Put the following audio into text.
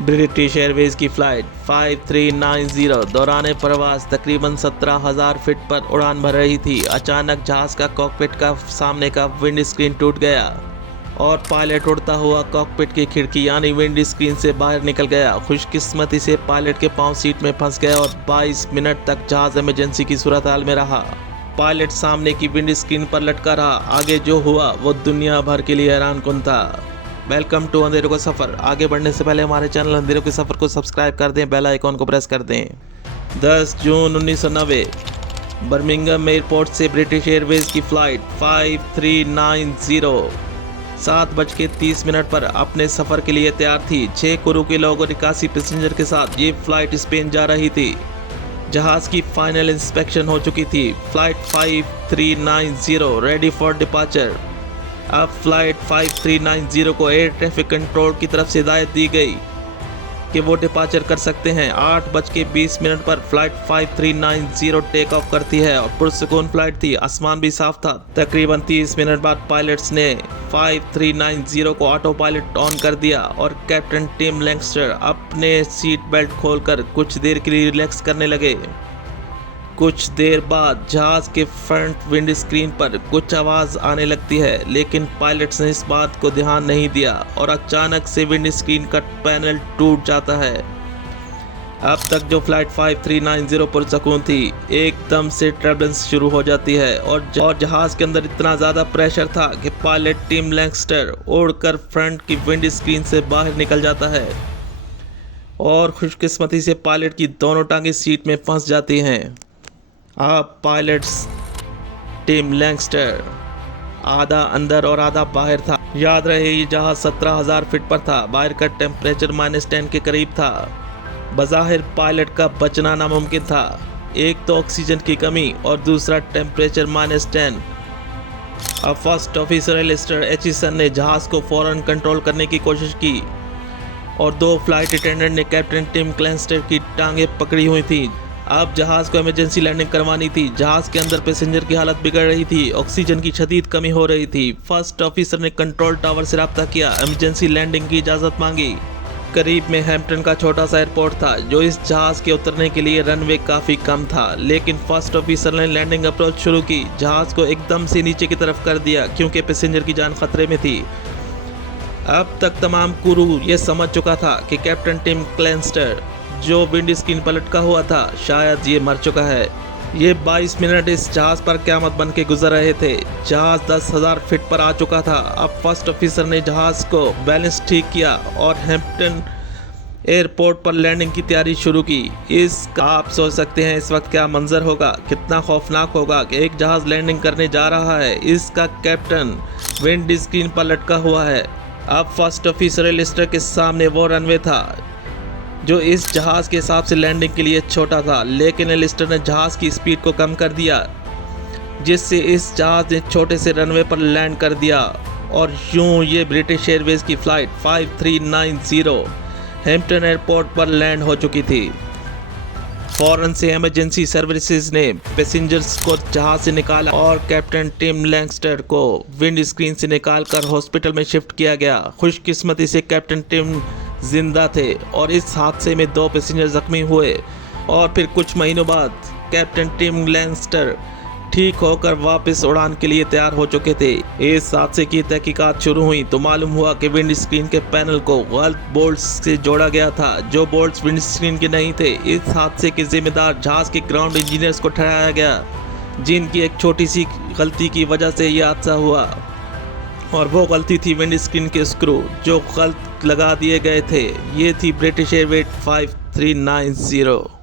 British Airways की flight 5390 दौरान प्रवास तकरीबन 17,000 फीट पर उड़ान भर रही थी। अचानक जहाज़ का कॉकपिट का सामने का विंड स्क्रीन टूट गया और पायलट उड़ता हुआ कॉकपिट की खिड़की यानी विंड स्क्रीन से बाहर निकल गया। खुशकिस्मती से पायलट के पांव सीट में फंस गया और 22 मिनट तक जहाज़ इमरजेंसी की सूरत हाल में रहा। पायलट सामने की विंड स्क्रीन पर लटका रहा। आगे जो हुआ वो दुनिया भर के लिए हैरानकुन था। वेलकम टू अंधेरों का सफ़र। आगे बढ़ने से पहले हमारे चैनल अंधेरों के सफ़र को सब्सक्राइब कर दें, बेल आइकॉन को प्रेस कर दें। 10 जून 1990 बर्मिंघम एयरपोर्ट से ब्रिटिश एयरवेज की फ़्लाइट 5390 7:30 पर अपने सफ़र के लिए तैयार थी। 6 क्रू के लोग और 81 पैसेंजर के साथ ये फ़्लाइट स्पेन जा रही थी। जहाज़ की फाइनल इंस्पेक्शन हो चुकी थी। Flight 5390 ready for departure. अब फ्लाइट 5390 को एयर ट्रैफिक कंट्रोल की तरफ से हिदायत दी गई कि वो डिपार्चर कर सकते हैं। 8:20 पर फ्लाइट 5390 टेक ऑफ करती है और पुरसुकून फ्लाइट थी। आसमान भी साफ था। तकरीबन 30 मिनट बाद पायलट्स ने 5390 को ऑटो पायलट ऑन कर दिया और कैप्टन टिम लैंगस्टर अपने सीट बेल्ट खोलकर कुछ देर के लिए रिलैक्स करने लगे। कुछ देर बाद जहाज़ के फ्रंट विंड स्क्रीन पर कुछ आवाज़ आने लगती है, लेकिन पायलट्स ने इस बात को ध्यान नहीं दिया और अचानक से विंड स्क्रीन का पैनल टूट जाता है। अब तक जो फ्लाइट 5390 पुरसुकून थी, एकदम से टर्बुलेंस शुरू हो जाती है और जहाज़ के अंदर इतना ज़्यादा प्रेशर था कि पायलट टिम लैंगस्टर उड़कर फ्रंट की विंड स्क्रीन से बाहर निकल जाता है और खुशकिस्मती से पायलट की दोनों टांगें सीट में फंस जाती हैं। अब पायलट्स टिम लैंगस्टर आधा अंदर और आधा बाहर था। याद रहे ये जहाज़ 17,000 फीट पर था। बाहर का टेम्परेचर -10 के करीब था। बज़ाहिर पायलट का बचना नामुमकिन था। एक तो ऑक्सीजन की कमी और दूसरा टेम्परेचर -10। अब फर्स्ट ऑफिसर एलिस्टर एचिसन ने जहाज़ को फ़ौरन कंट्रोल करने की कोशिश की और 2 फ्लाइट अटेंडेंट ने कैप्टन टिम लैंगस्टर की टांगें पकड़ी हुई थी। अब जहाज़ को इमरजेंसी लैंडिंग करवानी थी। जहाज़ के अंदर पैसेंजर की हालत बिगड़ रही थी। ऑक्सीजन की शदीद कमी हो रही थी। फर्स्ट ऑफिसर ने कंट्रोल टावर से रब्ता किया, इमरजेंसी लैंडिंग की इजाज़त मांगी। करीब में हैम्पटन का छोटा सा एयरपोर्ट था जो इस जहाज़ के उतरने के लिए रनवे काफ़ी कम था, लेकिन फर्स्ट ऑफिसर ने लैंडिंग अप्रोच शुरू की। जहाज़ को एकदम से नीचे की तरफ कर दिया क्योंकि पैसेंजर की जान खतरे में थी। अब तक तमाम क्रू ये समझ चुका था कि कैप्टन टिम लैंगस्टर जो विंड स्क्रीन पर लटका हुआ था शायद ये मर चुका है। ये 22 मिनट इस जहाज़ पर क़यामत बन के गुजर रहे थे। जहाज़ 10,000 फीट पर आ चुका था। अब फर्स्ट ऑफिसर ने जहाज़ को बैलेंस ठीक किया और हैम्पटन एयरपोर्ट पर लैंडिंग की तैयारी शुरू की। इसका आप सोच सकते हैं इस वक्त क्या मंजर होगा, कितना खौफनाक होगा कि एक जहाज़ लैंडिंग करने जा रहा है, इसका कैप्टन विंड स्क्रीन पर लटका हुआ है। अब फर्स्ट ऑफिसर एलिस्टर के सामने वो रनवे था जो इस जहाज़ के हिसाब से लैंडिंग के लिए छोटा था, लेकिन एलिस्टर ने जहाज़ की स्पीड को कम कर दिया जिससे इस जहाज़ ने छोटे से रनवे पर लैंड कर दिया और यूं ये ब्रिटिश एयरवेज की फ़्लाइट 5390 हैम्पटन एयरपोर्ट पर लैंड हो चुकी थी। फ़ौरन से इमरजेंसी सर्विसेज ने पैसेंजर्स को जहाज़ से निकाला और कैप्टन टिम लैंगस्टर को विंड स्क्रीन से निकालकर हॉस्पिटल में शिफ्ट किया गया। खुशकिस्मती से कैप्टन टिम जिंदा थे और इस हादसे में 2 पैसेंजर जख्मी हुए और फिर कुछ महीनों बाद कैप्टन टिम लैंगस्टर ठीक होकर वापस उड़ान के लिए तैयार हो चुके थे। इस हादसे की तहकीकात शुरू हुई तो मालूम हुआ कि विंड स्क्रीन के पैनल को गलत बोल्ट्स से जोड़ा गया था, जो बोल्ट्स विंड स्क्रीन के नहीं थे। इस हादसे के जिम्मेदार जहाज़ के ग्राउंड इंजीनियर्स को ठहराया गया, जिनकी एक छोटी सी गलती की वजह से यह हादसा हुआ और वो गलती थी विंड स्क्रीन के स्क्रू जो गलत लगा दिए गए थे। ये थी ब्रिटिश एयरवेज 5390।